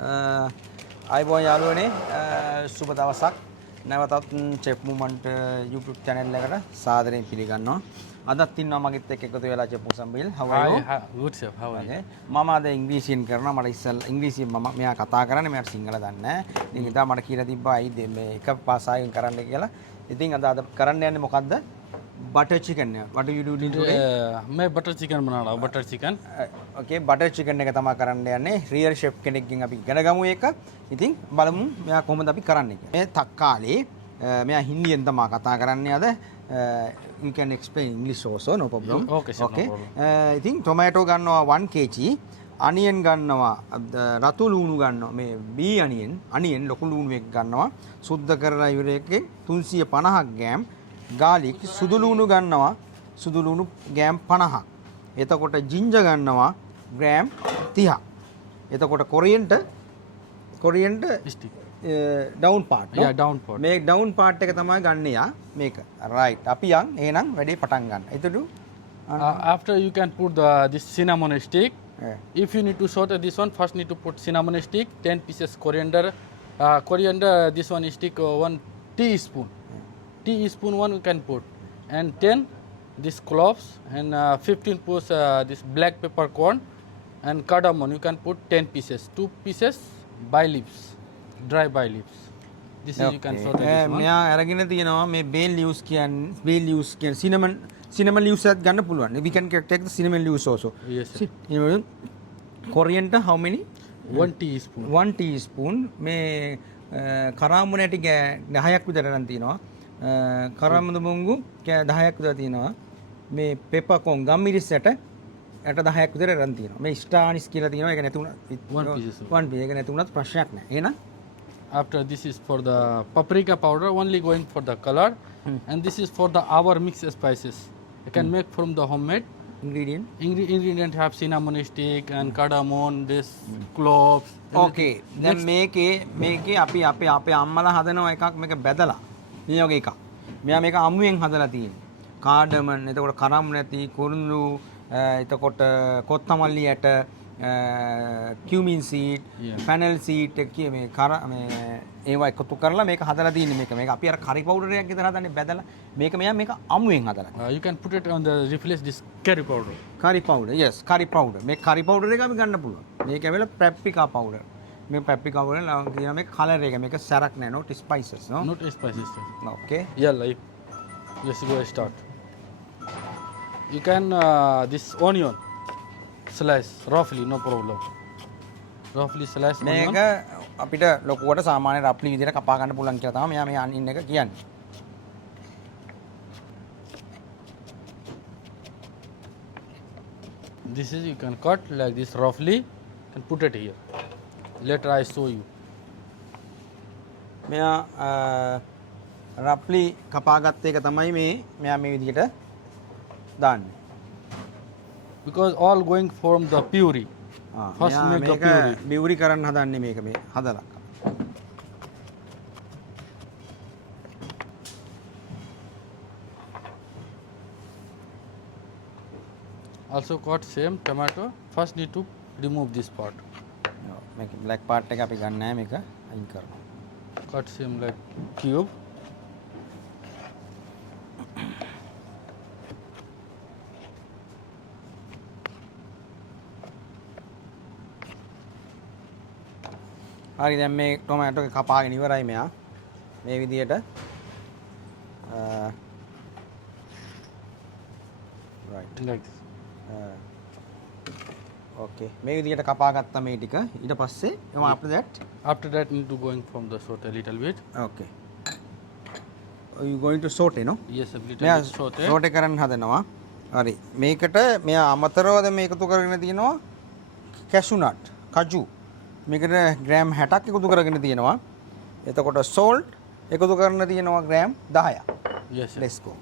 අයිබෝන් යාළුවනේ සුබ දවසක්. නැවතත් චෙෆ් මුමන්ට් YouTube channel එකට සාදරයෙන් පිළිගන්නවා. අදත් ඉන්නවා මගෙත් එක්ක එකතු වෙලා chef මුසම්බිල්. how are you? Hi, good chef. How are you? මම අද ඉංග්‍රීසියෙන් කරනවා. මට ඉස්සෙල්ලා ඉංග්‍රීසියෙන් මම මෙයා කතා කරන්නේ. මෙයාට සිංහල දන්නේ නැහැ. ඉතින් ඉතින් මට කියලා තිබ්බා අයි මේ එක භාෂාවෙන් කරන්න කියලා. ඉතින් අද කරන්න යන්නේ මොකද්ද? Butter chicken. What do you do today? मैं butter chicken बना रहा हूँ. Butter chicken. Okay, butter chicken එක තමයි කරන්න යන්නේ. real chef කෙනෙක්ගෙන් අපි ඉගෙන ගමු ඒක. ඉතින් බලමු මෙයා කොහොමද අපි කරන්නේ කියලා. මේ තක්කාලි මෙයා හින්දියෙන් තමයි කතා කරන්නේ අද. You can explain English also, no problem. Okay, sure, okay. no problem. ඉතින් tomato ගන්නවා 1 kg. onion ගන්නවා රතු ලුණු ගන්නවා. මේ bee onion ලොකු ලුණු එක ගන්නවා. සුද්ධ කරලා ඉවර එකේ 350ක් ග්‍රෑම් garlic සුදු ලුණු ගන්නවා. සුදු ලුණු ග්‍රෑම් 50ක්. එතකොට ginger ගන්නවා ග්‍රෑම් 30ක්. එතකොට coriander Stick. down part. No? Yeah, down part. මේ down part එක තමයි ගන්න යා මේක. right. අපි යන් එහෙනම් වැඩේ පටන් ගන්න. එතකොට After you can put this cinnamon stick. If you need to saute this one, first need to put cinnamon stick, 10 pieces coriander. Coriander, this one stick 1 teaspoon. Teaspoon one you can put, and 10 this cloves, and 15 push this black peppercorn, and cardamom you can put 10 pieces, 2 pieces bay leaves, dry bay leaves. This is you can saute this one. මෙයා අරගෙන තියෙනවා මේ bay leaves කියන්නේ cinnamon leaves එකත් ගන්න පුළුවන්. We can take the cinnamon leaves also. Yes, sir. Coriander how many? 1 teaspoon. 1 teaspoon. මේ කරාමුණ ටික 10ක් විතර ගන්න තියෙනවා. කරාමුණ මුංගු 10ක් විතර තියෙනවා. මේ peppercorn ගම්මිරිස් ඇට 10ක් විතර ගන්න තියෙනවා. මේ ස්ටානිස් කියලා තියෙනවා. ඒක නැතුණා 1 pieces. 1 piece. ඒක නැතුණත් ප්‍රශ්නයක් නැහැ. එහෙනම් After this is for the paprika powder, only going for the color, and this is for the our mixed spices. You can make from the homemade. Ingredient have cinnamon stick and cardamom, this cloves. Okay. දැන් මේකේ අපි අපේ අම්මලා හදනවා එකක් මේක බැදලා. මේ වගේ එකක්. මෙයා මේක අමුයෙන් හදලා තියෙන්නේ. කාඩමන්, එතකොට කරම් නැති, කුරුඳු, එතකොට කොත්තමල්ලි ඇට, cumin seed, fennel seed මේ ඒවා එකතු කරලා මේක හදලා තියෙන්නේ මේක. මේක අපි අර curry powder එකක් විතර හදන්නේ බැදලා. මේක මේක අමුයෙන් හදලා. You can put it on the replace this curry powder. Curry powder, yes, curry powder. මේ curry powder එක අපි ගන්න පුළුවන්. මේක ඇවිල්ලා paprika powder. මේ paprika powder ලා කියන මේ color එක මේක සරක් නෑ, not spices, no? Not spices. Sir. Okay. Yeah, like just go start. You can this onion slice roughly, no problem. Roughly slice මේක onion. අපිට ලොකුවට සාමාන්‍ය රප්ලි විදිහට කපා ගන්න පුළුවන් කියලා තමයි මෙයා මේ අනින් එක කියන්නේ. This is you can cut like this roughly and put it here. Later I show you. මෙයා රප්ලි කපාගත්ත එක තමයි මෙයා මේ විදිහට දාන්නේ. Because all going from the puree. First මෙයා make the මේක puree. බිවුරි කරන්න හදන්නේ මේක මේ හදලා. Also cut same tomato. First need to remove this part. මේක black part එක අපි ගන්න නැහැ මේක අයින් කරනවා. Cut same like cube. හරි දැන් මේ ටොමැටෝ එක කපාගෙන ඉවරයි මෙයා. මේ විදිහට right. Like this. Okay. මේ විදිහට කපාගත්තා මේ ටික. ඊට පස්සේ after that After that need to going from the saute a little bit. okay. You going to saute no? Yes, a little මෙයා bit saute. saute කරන්න හදනවා. හරි. මේකට මෙයා අමතරව දැන් මේක එකතු කරගෙන තියෙනවා cashew nut, කජු. මේකට ග්‍රෑම් 60ක් එකතු කරගෙන තියෙනවා. එතකොට salt එකතු කරන්න තියෙනවා ග්‍රෑම් 10ක්. Yes, sir. Let's go.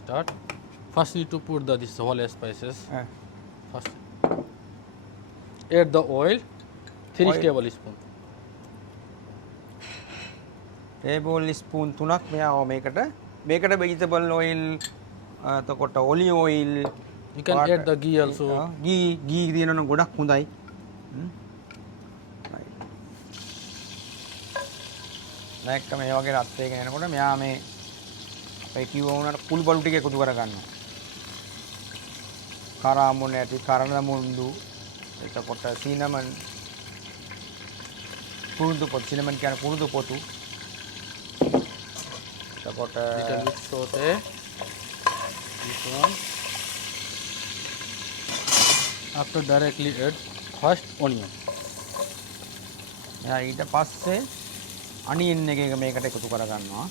Start. First need to put this whole spices. First add the oil, 3 Oil. tablespoon. Table spoon 3ක් මෙයා මේකට vegetable oil එතකොට olive oil You can add the ghee also. ghee දිනන ගොඩක් හොඳයි. නැක්ක මේ වගේ රත් වෙගෙන එනකොට මෙයා මේ අපේ කිව්ව වුණාට කුළු බඩු ටික එකතු කර ගන්නවා. කරාමුණ ඇති කරන මුණ්ඩු එතකොට සිනමන් පුරුදු පොත් සිනමන් කියන්නේ පුරුදු පොතු. එතකොට little bit saute. This one. After directly add first onion. එයා ඊට පස්සේ අනියන් එක මේකට එකතු කර ගන්නවා.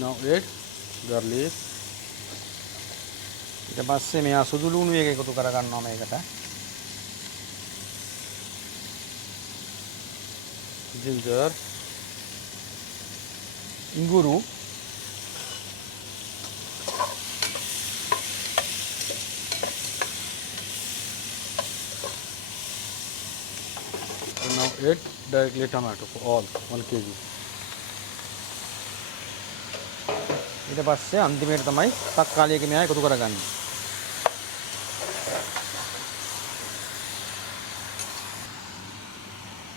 Now add garlic. ඊට පස්සේ මෙයා සුදු ලුණු එක එකතු කර ගන්නවා මේකට. Ginger. ඉඟුරු And now add directly tomato for all 1 kg. ඊට පස්සේ අන්තිමේට තමයි තක්කාලි එක මෙයා එකතු කරගන්නේ.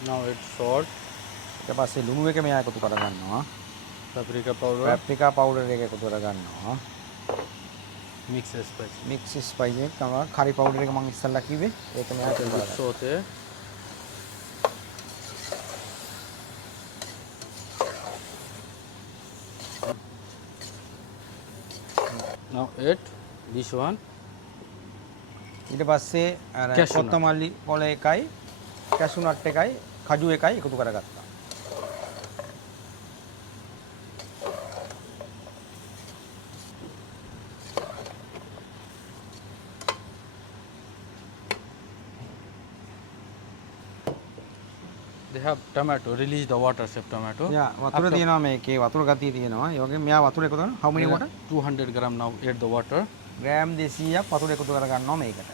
Now add salt, ඊට පස්සේ ලුණු එක මෙයා එකතු කරගන්නවා. paprika powder, පැප්‍රිකා පවුඩර් එක එකතු කරගන්නවා. mix spice. මික්ස් ස්පයිස් එක තමයි කරි පවුඩර් එක මම ඉස්සල්ලා කිව්වේ. ඒක මෙයා එකතු කරගන්නවා. Saute. Now add this one. ඊට පස්සේ අර Cashew nut. කොත්තමල්ලි කොළ එකයි කැෂු නට් එකයි කජු එකයි එකතු කරගත්තා. They have tomato, release the water of tomato. යා වතුර තියෙනවා මේකේ වතුර ගතිය තියෙනවා. ඒ වගේම මෙයා වතුර එකතු කරනවා. how many water? 200 gram now add the water. Gram 200ක් වතුර එකතු කරගන්නවා මේකට.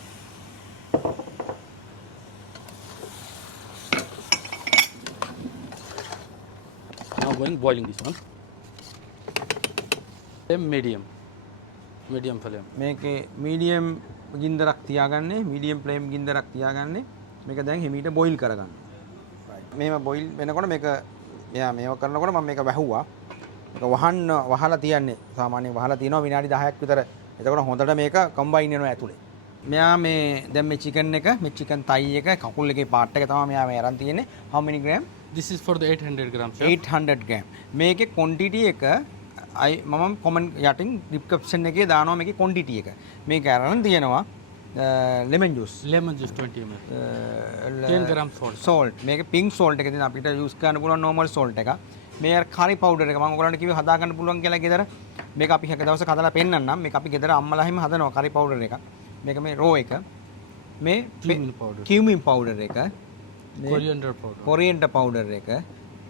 Now going boiling this one. Flame medium. Medium flame. මේකේ මීඩියම් ගින්දරක් තියාගන්නේ මීඩියම් ෆ්ලේම් ගින්දරක් තියාගන්නේ මේක දැන් හිමීට බොයිල් කරගන්න. මේව බොයිල් වෙනකොට මේක මෙයා මේව කරනකොට මම මේක වැහුවා. මේක වහලා තියන්නේ සාමාන්‍යයෙන් වහලා තියනවා විනාඩි 10ක් විතර. එතකොට හොඳට මේක කම්බයින් වෙනවා ඇතුලේ. මෙයා මේ දැන් මේ චිකන් එක මේ චිකන් තයි එක කකුල් එකේ පාර්ට් එක තමයි මෙයා මේ අරන් තියෙන්නේ. how many gram? This is for the 800 grams. 800 gram. මේකේ quantity එක මම කොමන්ට් යටින් ඩිස්ක්‍රිප්ෂන් එකේ දානවා මේකේ quantity එක. මේක අරන් තියෙනවා lemon juice. Lemon juice 20 ml. 10 gram salt. salt. මේක pink salt එක තියෙන අපිට use කරන්න පුළුවන් normal salt එක. මේ අර curry powder එක මම ඔයගලන්ට කිව්වේ හදා ගන්න පුළුවන් කියලා ගෙදර. මේක අපි එක දවසක හදලා පෙන්නන්නම්. මේක අපි ගෙදර අම්මලා හැම හදනවා curry powder එක. මේක මේ raw එක. මේ Cumin powder. cumin powder එක. Coriander powder. coriander powder එක.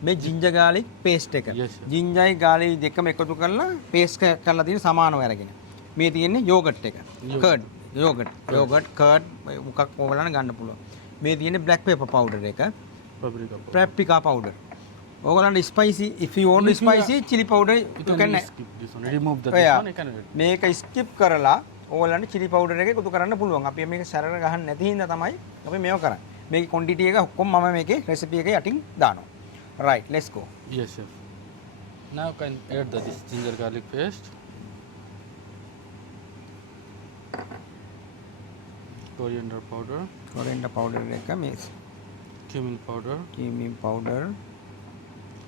මේ ginger garlic paste එක. Yes, sir. ginger garlic දෙකම එකතු කරලා paste කරලා තියෙන සමානව අරගෙන. මේ තියෙන්නේ yogurt එක. curd yogurt curd මොකක් ඕගලන්ට ගන්න පුළුවන්. මේ තියෙන්නේ black pepper powder එක. Paprika powder. paprika powder. ඕගලන්ට spicy if you want spicy chili powder you can skip this one. Remove the Yeah. this one. You can add. මේක skip කරලා ඕගලන්ට chili powder එක එකතු කරන්න පුළුවන්. අපි මේක සැරර ගහන්න නැති හින්දා තමයි අපි මේව කරන්නේ. මේකේ quantity එක ඔක්කොම මම මේකේ recipe එකේ යටින් දානවා. Right, let's go. Yes, chef. Now you can add this ginger garlic paste. Coriander powder. coriander powder එක මේ Cumin powder. cumin powder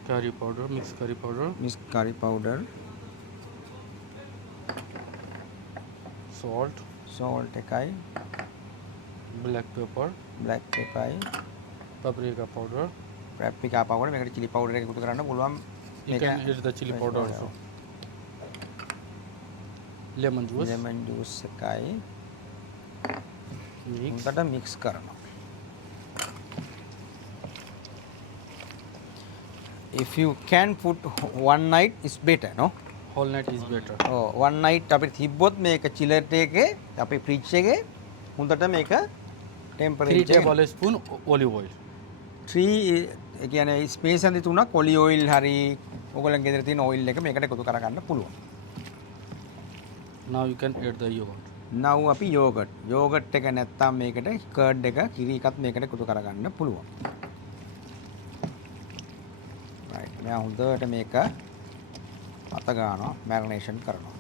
Curry powder. Mixed curry powder. mixed curry powder Salt. salt එකයි Black pepper. black pepper එකයි Paprika powder. paprika powder මේකට chili powder එක එකතු කරන්න පුළුවන්. You can add the chili powder also. Lemon juice. lemon juice එකයි Mix. හොඳට mix කරනවා. if you can put one night is better no. Whole night is better. ඔව් one night අපිට තිබ්බොත් මේක chiller එකේ අපේ fridge එකේ හොඳට මේක 3 temperature tablespoon olive oil. 3 ඒ කියන්නේ ස්පේස් ඇඳි තුනක් ඔලි ඔයිල් හරි ඔයගොල්ලන් ගෙදර තියෙන ඔයිල් එක මේකට එකතු කරගන්න පුළුවන්. Now you can add the yogurt. now අපි යෝගට් එක නැත්තම් මේකට කර්ඩ් එක කිරි එකත් මේකට එකතු කරගන්න පුළුවන්. right මම හොඳට මේක අත ගන්නවා මැරිනේෂන් කරනවා.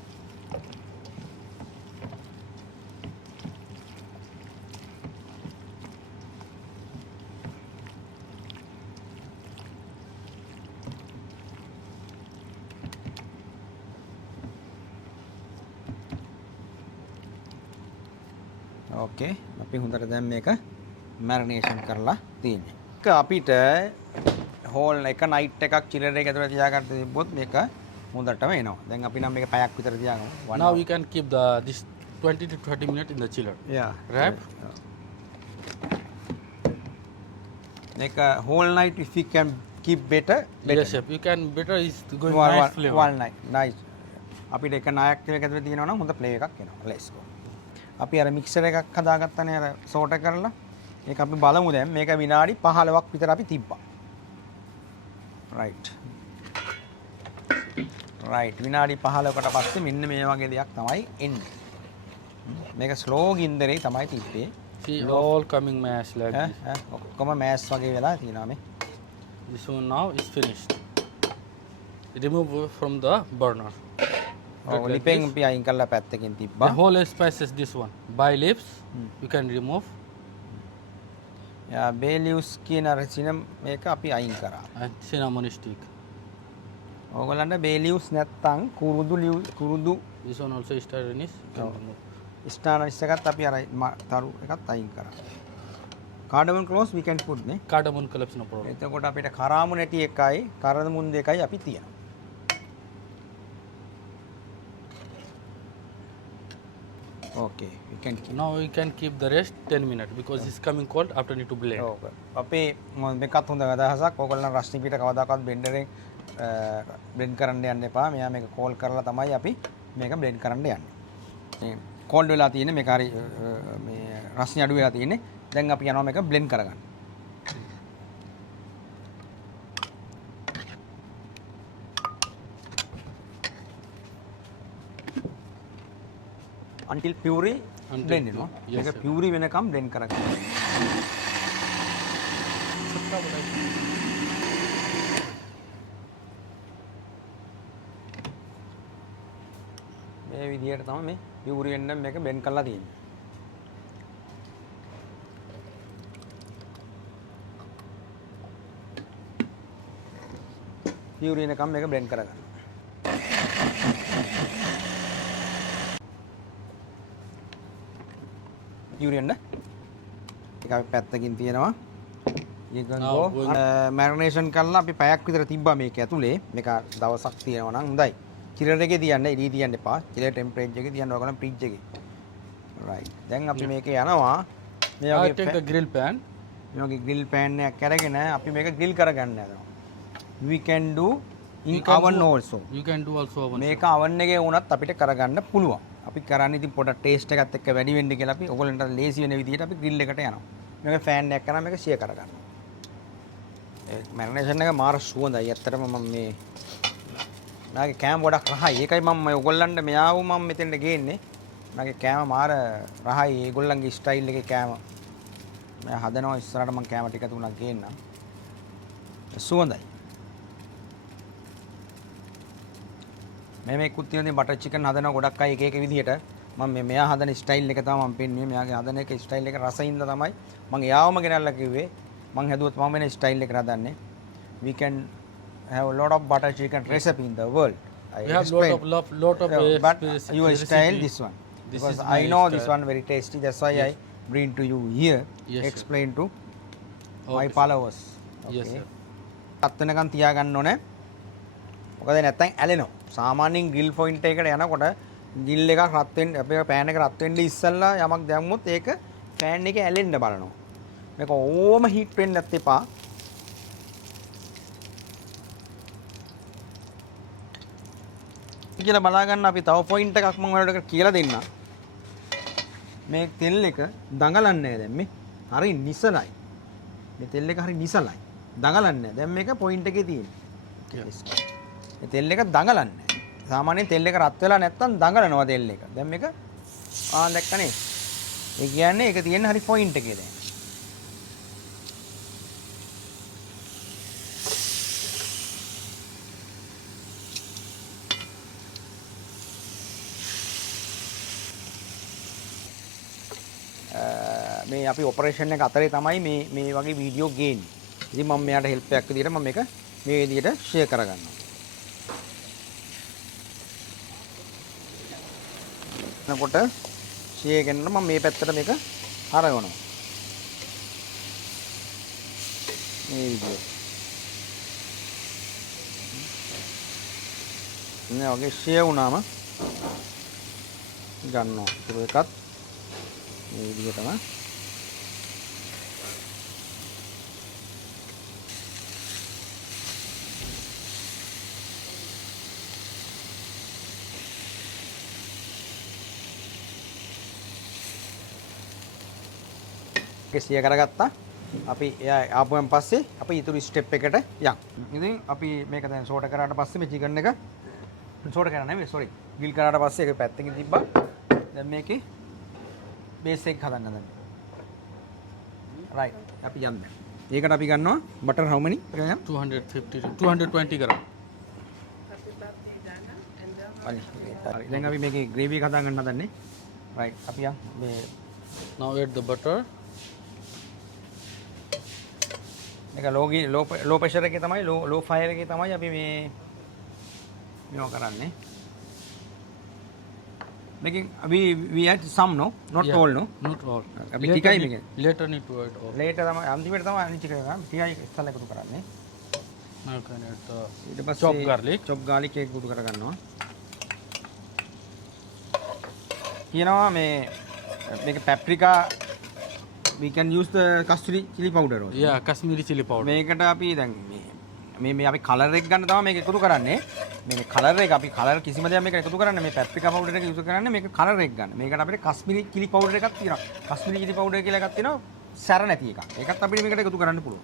ඕකේ අපි හොඳට දැන් මේක මැරිනේෂන් කරලා තියෙන්නේ. ඒක අපිට හෝල් එක නයිට් එකක් චිලර් එක ඇතුලේ තියාගන්න තිබ්බොත් මේක හොඳටම එනවා. දැන් අපි නම් මේක පැයක් විතර තියාගමු. Now you can keep this 20 to 30 minutes in the chiller. yeah Wrap. මේක whole night if we can keep better. Yes, chef. You can better is going one, nice flavor. one night nice. අපිට එක නයක් එක ඇතුලේ තියෙනවා නම් හොඳ flavour එකක් එනවා. let's go. අපි අර මික්සර් එකක් හදාගත්තනේ අර සෝට් එක කරලා. ඒක අපි බලමු දැන් මේක විනාඩි 15ක් විතර අපි තිබ්බා. right විනාඩි 15කට පස්සේ මෙන්න මේ වගේ දෙයක් තමයි එන්නේ. මේක ස්ලෝ ගින්දරේ තමයි තිබ්බේ. See all coming mash like this. ඔක්කොම මෑස් වගේ වෙලා තියෙනවා මේ. This one now is finished. Remove from the burner. ඔව් ලිපෙන් අපි අයින් කරලා පැත්තකින් The තිබ්බා. whole spices this one. Bay leaves you can remove යා බේ ලීව්ස් කියන අර සිනම් මේක අපි අයින් කරා. and cinnamon stick. ඕගොල්ලන්ට බේ ලීව්ස් නැත්තම් කුරුදු This one also star anise you can remove. ස්ටානස් එකත් අපි අර තරු එකත් අයින් කරා. cardamom cloves we can put නේ. Cardamom clubs no problem. එතකොට අපිට කරාමු නැටි එකයි කරදමුන් දෙකයි අපි තියෙනවා. okay we can keep. Now you can keep the rest 10 minutes because it's coming cold after need to blend. ඕක අපේ මේකත් හොඳ අදහසක්. ඕගොල්ලන් රස්නි පිට කවදාකවත් බ්ලෙන්ඩරෙන් බ්ලෙන්ඩ් කරන්න යන්න එපා. මෙයා මේක කෝල් කරලා තමයි අපි මේක බ්ලෙන්ඩ් කරන්න යන්නේ. මේ කෝල්ඩ් වෙලා තියෙන්නේ මේක හරි මේ රස්නි අඩු වෙලා තියෙන්නේ. දැන් අපි යනවා මේක බ්ලෙන්ඩ් කරගන්න. until puree blend වෙනවා. yes, මේක sir. puree වෙනකම් blend කරගන්න. මේ විදිහට තමයි මේ puree වෙන්න මේක blend කරලා තියෙන්නේ. puree වෙනකම් මේක blend කරගන්න. යුරියන්න ඒක අපි පැත්තකින් තියෙනවා. ඊගොල්ලෝ මැරිනේෂන් කරලා අපි පැයක් විතර තිබ්බා මේක ඇතුලේ. මේක දවසක් තියෙනවා නම් හොඳයි. චිලර් එකේ තියන්න, එළිය තියන්න එපා. චිලර් ටෙම්පරේචර් එකේ තියන්න ඕගොල්ලන් ෆ්‍රිජ් එකේ. right. දැන් අපි මේක යනවා මේ I වගේ take the grill pan. මේ වගේ grill pan එකක් අරගෙන අපි මේක grill කරගන්න යනවා. we can do in You can oven do- also. You can do also oven. මේක oven එකේ වුණත් අපිට කරගන්න පුළුවන්. අපි කරන්නේ ඉතින් පොඩ ටේස්ට් එකත් එක්ක වැඩි වෙන්න කියලා අපි ඔයගොල්ලන්ට ලේසි වෙන විදිහට අපි grill එකට යනවා. මේක ෆෑන් එකක් කරා මේක ෂෙයා කරගන්නවා. ඒ මැරිනේෂන් එක මාර සුවඳයි. ඇත්තටම මම මේ මගේ කෑම ගොඩක් රහයි. ඒකයි මම ඔයගොල්ලන්ට මෙයාව මම මෙතෙන්ට ගේන්නේ. මගේ කෑම මාර රහයි. ඒගොල්ලන්ගේ ස්ටයිල් එකේ කෑම. මම හදනවා ඉස්සරහට මම කෑම ටික තුනක් ගේන්නම්. සුවඳයි. මේකුත් තියෙන බටර් චිකන් හදන ගොඩක් අය එක එක විදිහට මම මෙයා හදන ස්ටයිල් එක තමයි මම පෙන්නුවේ. මෙයාගේ හදන එක ස්ටයිල් එක රසින්ද තමයි මම එයාවම ගෙනල්ලා කිව්වේ. මම හැදුවත් මම වෙන ස්ටයිල් එකකට හදන්නේ. we can have a lot of butter chicken recipe in the world. We have lot of but recipe- your style recipe. this one. This Because is I my know style. this one very tasty. That's why I bring to you here. Yes, sir. Explain to my Okay, sir. followers. Yes, sir. පත් වෙනකන් තියාගන්න ඕනේ. මොකද නැත්තම් ඇලෙනවා. සාමාන්‍යයෙන් grill point එකකට යනකොට ග්‍රිල් එකක් රත් වෙන්න අපේ පෑන් එක රත් වෙන්න ඉස්සෙල්ලා යමක් දැම්මොත් ඒක පෑන් එකේ ඇලෙන්න බලනවා. මේක ඕම හීට් වෙන්න නැත් එපා. කියලා බලා ගන්න අපි තව පොයින්ට් එකක් මම ඔයාලට කියලා දෙන්නම්. මේ තෙල් එක දඟලන්නේ නැහැ දැන් මේ. හරි නිසලයි. මේ තෙල් එක හරි නිසලයි. දඟලන්නේ. දැන් මේක පොයින්ට් එකේ තියෙන්නේ. Yes. මේ තෙල් එක දඟලන්නේ. සාමාන්‍යයෙන් තෙල් එක රත් වෙලා නැත්තම් දඟලනවා තෙල් එක. දැන් මේක දැක්කනේ. ඒ කියන්නේ ඒක තියෙන්නේ හරි පොයින්ට් එකේ දැන්. මේ අපි ඔපරේෂන් එක අතරේ තමයි මේ වගේ වීඩියෝ ගේන්නේ. ඉතින් මම මෙයාට හෙල්ප් එකක් විදියට මම මේක මේ විදියට ෂෙයා කරගන්නවා. එතකොට ෂෙයා කරනකොට මම මේ පැත්තට මේක හරවනවා. මේ විදියට. මේ වගේ ෂෙයා වුණාම ගන්නවා. ඒක එකත් මේ විදිහටම සිය කරගත්තා. අපි එයා ආපුවෙන් පස්සේ අපි ඊතුරු ස්ටෙප් එකට යමු. ඉතින් අපි මේක දැන් සෝට කරාට පස්සේ මේ චිකන් එක සෝට කරා නෙමෙයි සෝරි. ග්‍රිල් කරාට පස්සේ ඒක පැත්තකින් තිබ්බා. දැන් මේකේ බේස් එක හදන්න දැන්. රයිට්. අපි යන්න. ඒකට අපි ගන්නවා butter how many? 250 to 220 gram. හරි. දැන් අපි මේකේ ග්‍රේවි එක හදා ගන්න හදන්නේ. රයිට්. අපි යන් මේ Now add the butter. මේක ලෝ ප්‍රෙෂර් එකේ තමයි ලෝ ෆයර් එකේ තමයි අපි මේව කරන්නේ. මේකෙන් we add some no not Yeah, all no Not all. අපි ටිකයි මේකෙන් Later need to add all. Later තමයි අන්තිමට තමයි අනිත් ටික ගන්න ටිකයි ඉස්සල්ලා එකතු කරන්නේ. Now you can add the ඊට පස්සේ chopped garlic. chop garlic එක එකතු කර ගන්නවා. කියනවා මේක paprika we can use the kasturi chili powder also. Yeah, Kashmiri chili powder. මේකට අපි දැන් මේ අපි කලර් එක ගන්න තමයි මේක එකතු කරන්නේ. මේ කලර් එක අපි කලර් කිසිම දෙයක් මේක එකතු කරන්නේ මේ පැප්‍රිකා පවුඩර් එක යූස් කරන්නේ මේක කලර් එක ගන්න. මේකට අපිට කශ්මීරි chili powder එකක් තියෙනවා. කශ්මීරි chili powder කියලා එකක් තියෙනවා. සැර නැති එකක්. ඒකත් අපිට මේකට එකතු කරන්න පුළුවන්.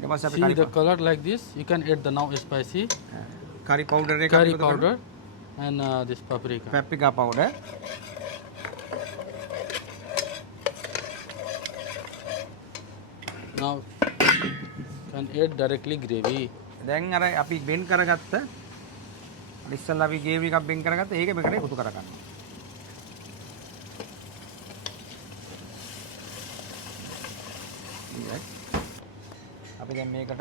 ඊට පස්සේ අපි See the color like this. You can add the now spicy curry powder එක curry powder and this paprika. paprika powder. Now can add directly gravy. දැන් අර අපි බෙන් කරගත්ත ඉස්සල්ලා අපි ගේවි එකක් බෙන් කරගත්ත ඒක මේකට එකතු කරගන්නවා. අපි දැන් මේකට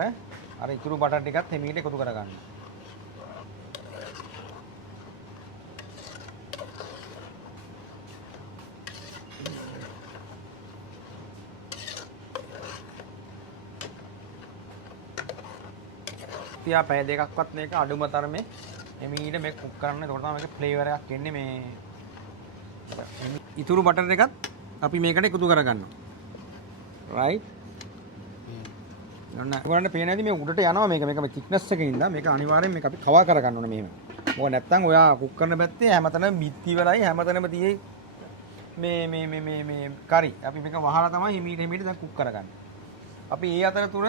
අර ඉතුරු බටර් ටිකත් එමීට එකතු කරගන්නවා. තියා පැය දෙකක්වත් මේක අඩුම තරමේ එමීට මේක කුක් කරන්න. එතකොට තමයි මේක ෆ්ලේවර් එකක් එන්නේ. මේ ඉතුරු බටර් එකත් අපි මේකට එකතු කරගන්නවා. රයිට්. ඔන්න ඔයගොල්ලන්ට පේන ඇති මේ උඩට යනවා මේක මේ thickness එකේ ඉඳලා මේක අනිවාර්යෙන් මේක අපි කවා කරගන්න ඕනේ මෙහෙම. මොකද නැත්තම් ඔයා කුක් කරන පැත්තේ හැමතැනම බිත්ති වලයි හැමතැනම තියෙයි මේ කරි. අපි මේක වහලා තමයි හිමීට දැන් කුක් කරගන්නේ. අපි ඒ අතරතුර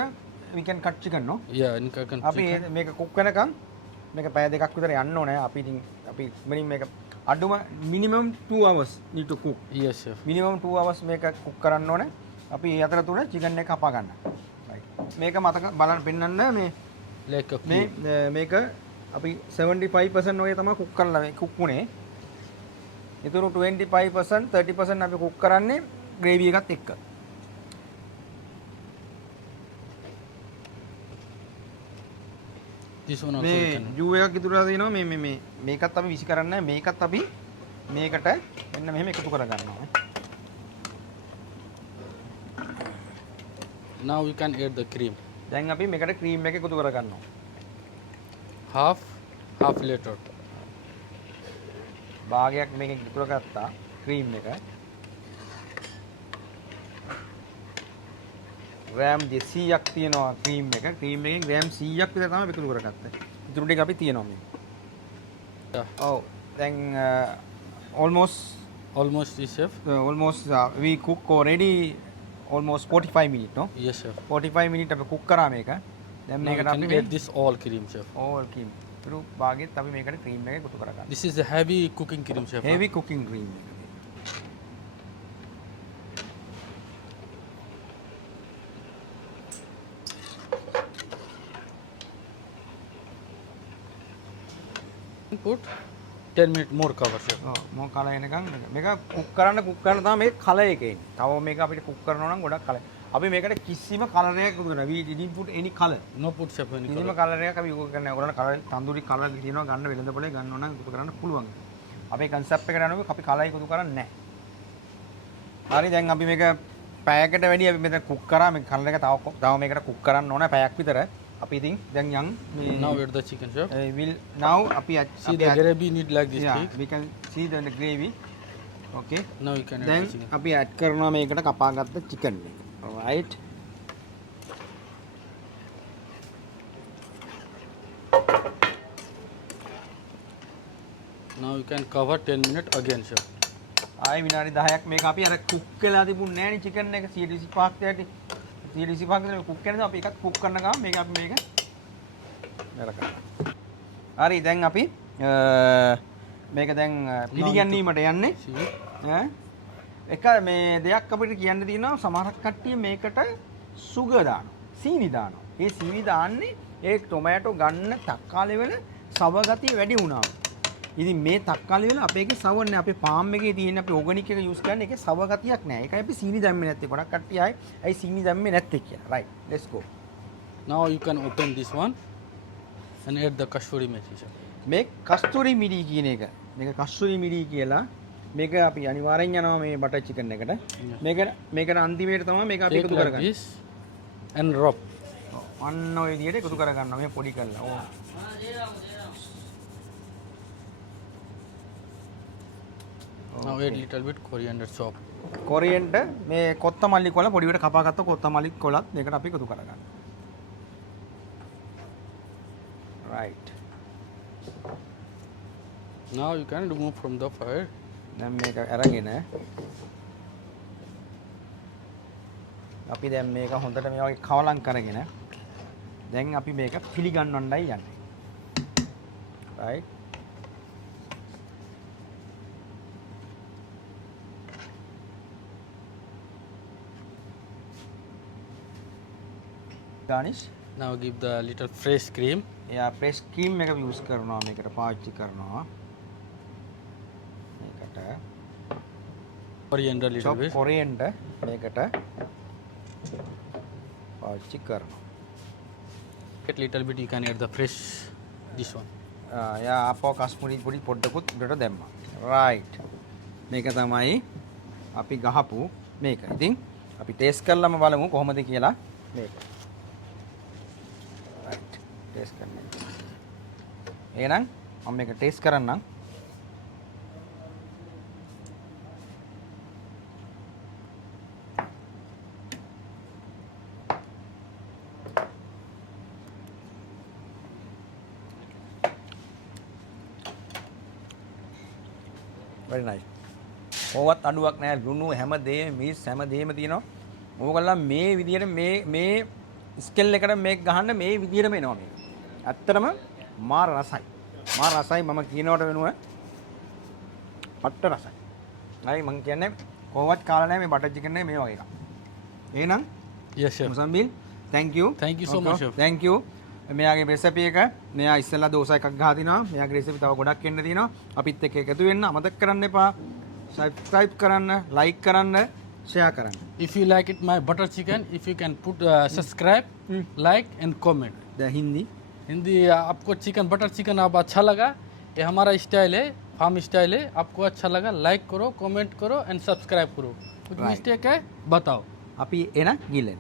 we can cut chicken no? Yeah, in can අපි මේක කුක් වෙනකන් මේක පැය දෙකක් විතර යන්න ඕනේ. අපි ඉතින් අපි ඉක්මනින් මේක අඩුම minimum 2 hours need to cook. Yes, chef. minimum 2 hours මේක කුක් කරන්න ඕනේ. අපි ඒ අතරතුර chicken එක කපා ගන්න. right. මේක මතක බලන්න පෙන්නන්න මේ Like a මේක අපි 75% වගේ තමයි කුක් කරලා මේ කුක් වුනේ. ඊටු 25% 30% අපි කුක් කරන්නේ ග්‍රේවි එකත් එක්ක. this one also මේ you can. ජූ එකක් ඉතුරුලා තියෙනවා මේකත් අපි විසි කරන්නේ නැහැ. මේකත් අපි මේකට මෙන්න මෙහෙම එකතු කර ගන්නවා. Now we can add the cream. දැන් අපි මේකට ක්‍රීම් එක එකතු කර ගන්නවා. Half liter. භාගයක් මේකෙන් ඉතුරු කරගත්තා ක්‍රීම් එක. ග්‍රෑම් 200ක් තියෙනවා ක්‍රීම් එක. ක්‍රීම් එකෙන් ග්‍රෑම් 100ක් විතර තමයි එකතු කරගත්තේ. ඉතුරු ටික අපි තියෙනවා මේ. Yeah. ඔව්. දැන් almost Almost is chef. we cook already almost 45 minutes no Yes, chef. 45 minutes අපි cook කරා මේක. දැන් Now you මේකට can අපි add this all cream, chef. all cream ඉතුරු භාගෙත් අපි මේකට cream එක එකතු කරගන්නවා. This is a heavy cooking cream, chef. heavy cooking cream එක. Put 10 minutes more cover, chef. ඔව් මොක කල එනකන් මේක cook කරන්න තමයි මේ කලර් එක එන්නේ. තව මේක අපිට cook කරනවා නම් ගොඩක් කලර්. අපි මේකට කිසිම කලර් එකක් එකතු කරනවා. we didn't put any color. No put, chef, any කිසිම color. කලර් එකක් අපි යොග කරන්නේ නැහැ. ඔයගොල්ලන් කලර් තන්දූරි කලර් තියෙනවා ගන්න වෙළඳ පොලේ ගන්නවා නම් එකතු කරන්න පුළුවන්. අපේ concept එකට අනුව අපි කලර් එකතු කරන්නේ නැහැ. හරි දැන් අපි මේක පැයකට වැඩි අපි මෙතන cook කරා මේ කලර් එක තව මේකට cook කරන්න ඕන පැයක් විතර. අපි ඉතින් දැන් යන් මේ Now add the chicken, chef. will now අපි See the gravy need like this yeah, thick. we can see the gravy. Okay. Now you can add දැන් the chicken. අපි add කරනවා මේකට කපාගත්ත chicken එක. Alright. Now you can cover 10 minutes again, chef. ආයෙ විනාඩි 10ක් මේක අපි අර cook වෙලා තිබුණ නැහැ නේ chicken එක 125ක් ඇටි 125ක් විතර cook කරනද අපි එකක් cook කරන ගමන් මේක අපි මේක නතර කරනවා. හරි දැන් අපි මේක දැන් පිළිගැන්වීමට යන්නේ. See? ඈ එක මේ දෙයක් අපිට කියන්න තියෙනවා සමහරක් කට්ටිය මේකට සුගර් දානවා. සීනි දානවා. ඒ සීනි දාන්නේ ඒ ටොමැටෝ ගන්න තක්කාලි වල සව ගතිය වැඩි වුණා. ඉතින් මේ තක්කාලි වල අපේකේ සවන්නේ අපේ පාම් එකේ තියෙන අපි ඕගනික් එක යූස් කරන්නේ ඒකේ සව ගතියක් නැහැ. ඒකයි අපි සීනි දැම්මේ නැත්තේ. ගොඩක් කට්ටිය ආයි ඇයි සීනි දැම්මේ නැත්තේ කියලා. right let's go. Now you can open this one and add the kasturi methi, chef. මේ කස්තුරි මිරි කියන එක. මේක කස්තුරි මිරි කියලා මේක අපි අනිවාර්යෙන් යනවා මේ බටර් චිකන් එකට. මේකට අන්තිමේට තමයි මේක අපි Take එකතු like කරගන්නේ. this and rub. අන්න ඔය විදිහට එකතු කරගන්නවා මේ පොඩි කරලා. ඕ. Now add little bit coriander chop. කොරියන්ටර් මේ කොත්තමල්ලි කොළ පොඩි විදිහට කපාගත්ත කොත්තමල්ලි කොළත් මේකට අපි එකතු කරගන්නවා. right. Now you can remove from the fire. දැන් මේක අරගෙන අපි දැන් මේක හොඳට මේ වගේ කවලම් කරගෙන දැන් අපි මේක පිළිගන්වන්නයි යන්නේ. right. garnish. Now give the little fresh cream. එයා fresh cream එක යූස් කරනවා මේකට පාවිච්චි කරනවා. මේකට Coriander little bit. coriander මේකට පාවිච්චි කරනවා. Get little bit you can add the fresh this one. එයා ආපහු කස්මුරි පොඩි පොඩ්ඩකුත් උඩට දැම්මා. right. මේක තමයි අපි ගහපු මේක. ඉතින් අපි ටේස්ට් කරලාම බලමු කොහොමද කියලා මේක. right. ටේස්ට් කරන්න. එහෙනම් මම මේක ටේස්ට් කරන්නම්. very nice. ඕවත් අඩුවක් නෑ ලුණු හැමදේම මිස් හැමදේම තියෙනවා. ඕගොල්ලන් මේ විදියට මේ ස්කෙල් එකට මේක ගහන්න මේ විදියටම එනවා මේක. ඇත්තටම මාර රසයි. මාර රසයි මම කියනවට වෙනුව පට්ට රසයි. හරි මම කියන්නේ කොහොමවත් කාලා නෑ මේ බටර් චිකන් එක මේ වගේ එකක්. එහෙනම් Yes, chef. මුසම්බිල් thank you. Thank you so much, chef. thank you. මෙයාගේ රෙසිපි එක මෙයා ඉස්සෙල්ලා දෝසා එකක් ගහලා තිනවා. මෙයාගේ රෙසිපි තව ගොඩක් එන්න තියෙනවා. අපිත් එක්ක එකතු වෙන්න අමතක කරන්න එපා. subscribe කරන්න, like කරන්න, share කරන්න. If you like it my butter chicken, if you can put subscribe, like and comment. ද හින්දි हिंदी आपको चिकन बटर चिकन आप अच्छा लगा, ये हमारा स्टाइल है, फार्म स्टाइल है. आपको अच्छा लगा लाइक करो, कमेंट करो एंड सब्सक्राइब करो. कुछ Right. मिस्टेक है बताओ. අපි එන ගිලෙන